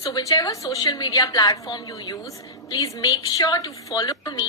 So whichever social media platform you use, please make sure to follow me,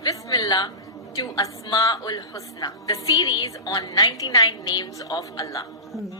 Bismillah to Asmaul Husna, the series on 99 names of Allah.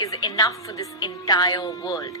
is enough for this entire world।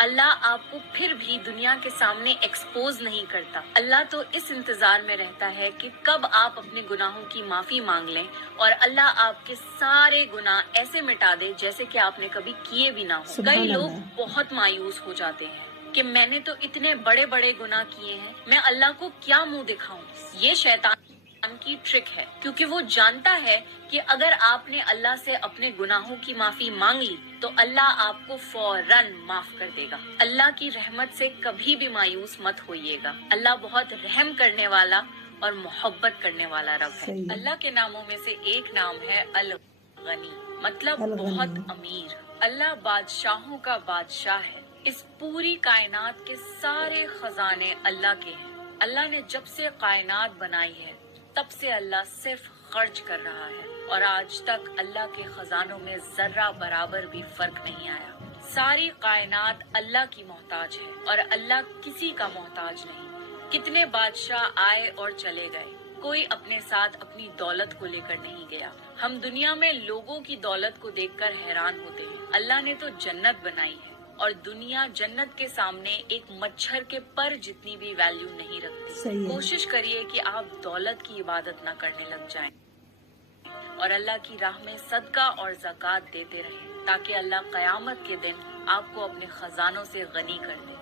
اللہ آپ کو پھر بھی دنیا کے سامنے expose نہیں کرتا. اللہ تو اس انتظار میں رہتا ہے کہ کب آپ اپنے گناہوں کی معافی مانگ لیں اور اللہ آپ کے سارے گناہ ایسے مٹا دے جیسے کہ آپ نے کبھی کیے بھی نہ ہوں. کئی لوگ بہت مایوس ہو جاتے ہیں کہ میں نے تو اتنے بڑے بڑے گناہ کیے ہیں, میں اللہ کو کیا منہ دکھاؤں. یہ شیطان کی ٹرک ہے, کیونکہ وہ جانتا ہے کہ اگر آپ نے اللہ سے اپنے گناہوں کی معافی مانگ لی تو اللہ آپ کو فوراً معاف کر دے گا. اللہ کی رحمت سے کبھی بھی مایوس مت ہوئیے گا. اللہ بہت رحم کرنے والا اور محبت کرنے والا رب ہے. اللہ کے ناموں میں سے ایک نام ہے الغنی, مطلب بہت امیر. اللہ بادشاہوں کا بادشاہ ہے. اس پوری کائنات کے سارے خزانے اللہ کے ہیں. اللہ نے جب سے کائنات بنائی ہے تب سے اللہ صرف خرچ کر رہا ہے اور آج تک اللہ کے خزانوں میں ذرہ برابر بھی فرق نہیں آیا. ساری کائنات اللہ کی محتاج ہے اور اللہ کسی کا محتاج نہیں. کتنے بادشاہ آئے اور چلے گئے, کوئی اپنے ساتھ اپنی دولت کو لے کر نہیں گیا. ہم دنیا میں لوگوں کی دولت کو دیکھ کر حیران ہوتے ہیں. اللہ نے تو جنت بنائی ہے اور دنیا جنت کے سامنے ایک مچھر کے پر جتنی بھی ویلیو نہیں رکھتی. کوشش کریے کہ آپ دولت کی عبادت نہ کرنے لگ جائیں اور اللہ کی راہ میں صدقہ اور زکوٰۃ دیتے رہیں تاکہ اللہ قیامت کے دن آپ کو اپنے خزانوں سے غنی کر دے.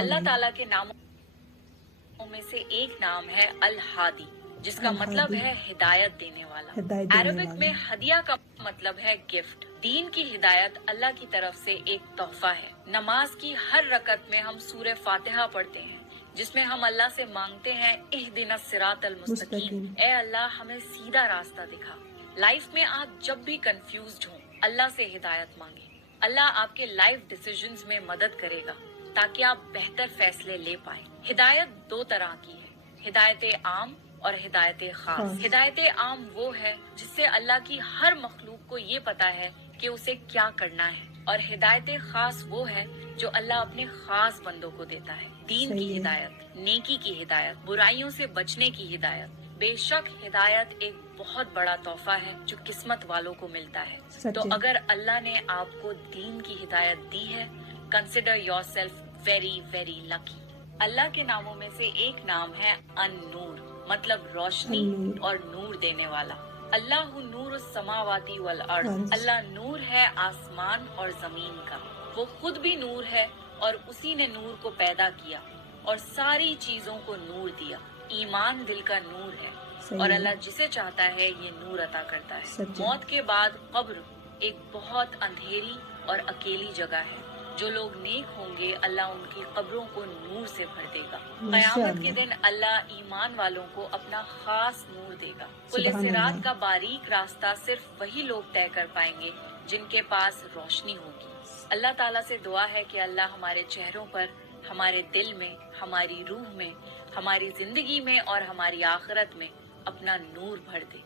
اللہ تعالیٰ کے ناموں میں سے ایک نام ہے الہادی, جس کا مطلب ہے ہدایت دینے والا. عربک میں ہدیہ کا مطلب ہے گفٹ. دین کی ہدایت اللہ کی طرف سے ایک تحفہ ہے. نماز کی ہر رکعت میں ہم سورہ فاتحہ پڑھتے ہیں جس میں ہم اللہ سے مانگتے ہیں اہدنا الصراط المستقیم, اے اللہ ہمیں سیدھا راستہ دکھا. لائف میں آپ جب بھی کنفیوزڈ ہوں اللہ سے ہدایت مانگیں. اللہ آپ کے لائف ڈیسیژنز میں مدد کرے گا تاکہ آپ بہتر فیصلے لے پائیں. ہدایت دو طرح کی ہے, ہدایت عام اور ہدایت خاص. ہدایت عام وہ ہے جس سے اللہ کی ہر مخلوق کو یہ پتا ہے کہ اسے کیا کرنا ہے, اور ہدایت خاص وہ ہے جو اللہ اپنے خاص بندوں کو دیتا ہے. دین کی ہدایت, نیکی کی ہدایت, برائیوں سے بچنے کی ہدایت. بے شک ہدایت ایک بہت بڑا تحفہ ہے جو قسمت والوں کو ملتا ہے. تو اگر اللہ نے آپ کو دین کی ہدایت دی ہے, consider yourself very very lucky. اللہ کے ناموں میں سے ایک نام ہے ان-نور, مطلب روشنی اور نور دینے والا. اللہ نور السماواتی والارض, اللہ نور ہے آسمان اور زمین کا. وہ خود بھی نور ہے اور اسی نے نور کو پیدا کیا اور ساری چیزوں کو نور دیا. ایمان دل کا نور ہے اور اللہ جسے چاہتا ہے یہ نور عطا کرتا ہے. موت کے بعد قبر ایک بہت اندھیری اور اکیلی جگہ ہے. جو لوگ نیک ہوں گے اللہ ان کی قبروں کو نور سے بھر دے گا. قیامت کے دن اللہ ایمان والوں کو اپنا خاص نور دے گا. پل صراط کا باریک راستہ صرف وہی لوگ طے کر پائیں گے جن کے پاس روشنی ہوگی. اللہ تعالیٰ سے دعا ہے کہ اللہ ہمارے چہروں پر, ہمارے دل میں, ہماری روح میں, ہماری زندگی میں اور ہماری آخرت میں اپنا نور بھر دے.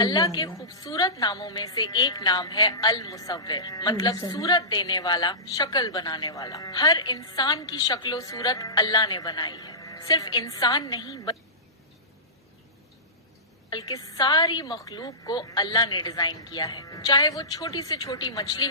اللہ کے خوبصورت ناموں میں سے ایک نام ہے المصور, مطلب صورت دینے والا, شکل بنانے والا. ہر انسان کی شکل و صورت اللہ نے بنائی ہے. صرف انسان نہیں بلکہ ساری مخلوق کو اللہ نے ڈیزائن کیا ہے. چاہے وہ چھوٹی سے چھوٹی مچھلی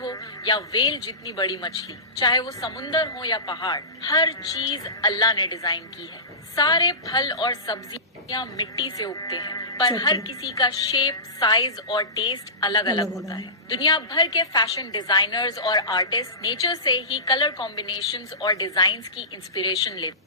ہو یا ویل جتنی بڑی مچھلی, چاہے وہ سمندر ہو یا پہاڑ, ہر چیز اللہ نے ڈیزائن کی ہے. سارے پھل اور سبزیاں مٹی سے اگتے ہیں پر ہر کسی کا شیپ, سائز اور ٹیسٹ الگ الگ ہوتا ہے. دنیا بھر کے فیشن ڈیزائنرز اور آرٹسٹ نیچر سے ہی کلر کمبینیشنز اور ڈیزائنز کی انسپریشن لیتے ہیں.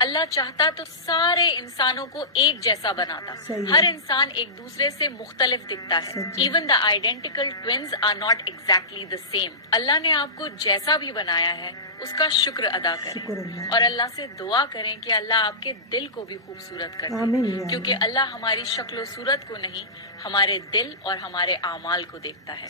اللہ چاہتا تو سارے انسانوں کو ایک جیسا بناتا. ہر انسان ایک دوسرے سے مختلف دکھتا ہے. Even the identical twins are not exactly the same. اللہ نے آپ کو جیسا بھی بنایا ہے اس کا شکر ادا کریں اور اللہ سے دعا کریں کہ اللہ آپ کے دل کو بھی خوبصورت کر دے, کیونکہ اللہ ہماری شکل و صورت کو نہیں, ہمارے دل اور ہمارے اعمال کو دیکھتا ہے.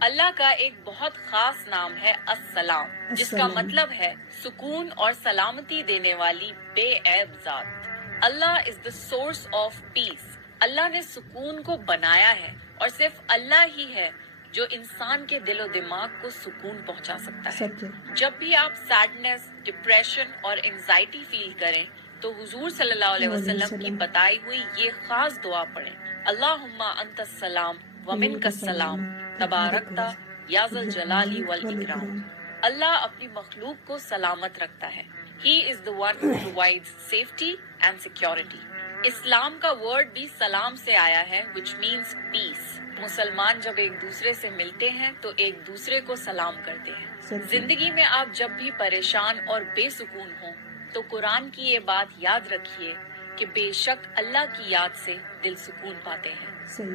اللہ کا ایک بہت خاص نام ہے السلام, جس کا مطلب ہے سکون اور سلامتی دینے والی بے عیب ذات. اللہ از دا سورس آف پیس. اللہ نے سکون کو بنایا ہے اور صرف اللہ ہی ہے جو انسان کے دل و دماغ کو سکون پہنچا سکتا ہے. جب بھی آپ سیڈنس, ڈپریشن اور انزائٹی فیل کریں تو حضور صلی اللہ علیہ وسلم کی بتائی ہوئی یہ خاص دعا پڑھیں, اللہم انت السلام ومنک السلام تبارکتا یا ذل جلالی والاکرام۔ اللہ اپنی مخلوق کو سلامت رکھتا ہے۔ He is the one who provides safety and security۔ اسلام کا ورڈ بھی سلام سے آیا ہے which means peace۔ مسلمان جب ایک دوسرے سے ملتے ہیں تو ایک دوسرے کو سلام کرتے ہیں۔ زندگی میں آپ جب بھی پریشان اور بے سکون ہوں تو قرآن کی یہ بات یاد رکھیے کہ بے شک اللہ کی یاد سے دل سکون پاتے ہیں۔ صحیح۔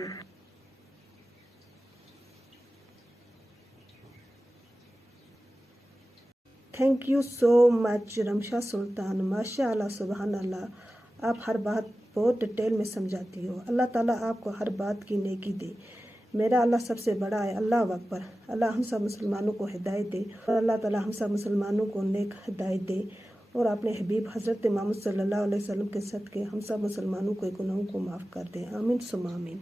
تھینک یو سو مچ رمشا سلطان، ماشاء اللہ، سبحان اللہ، آپ ہر بات بہت ڈیٹیل میں سمجھاتی ہو۔ اللہ تعالیٰ آپ کو ہر بات کی نیکی دے۔ میرا اللہ سب سے بڑا ہے، اللہ اکبر۔ اللہ ہم سب مسلمانوں کو ہدایت دے، اور اللہ تعالیٰ ہم سب مسلمانوں کو نیک ہدایت دے، اور اپنے حبیب حضرت محمد صلی اللہ علیہ وسلم کے صدقے ہم سب مسلمانوں کے گناہوں کو معاف کر دے۔ آمین ثم آمین۔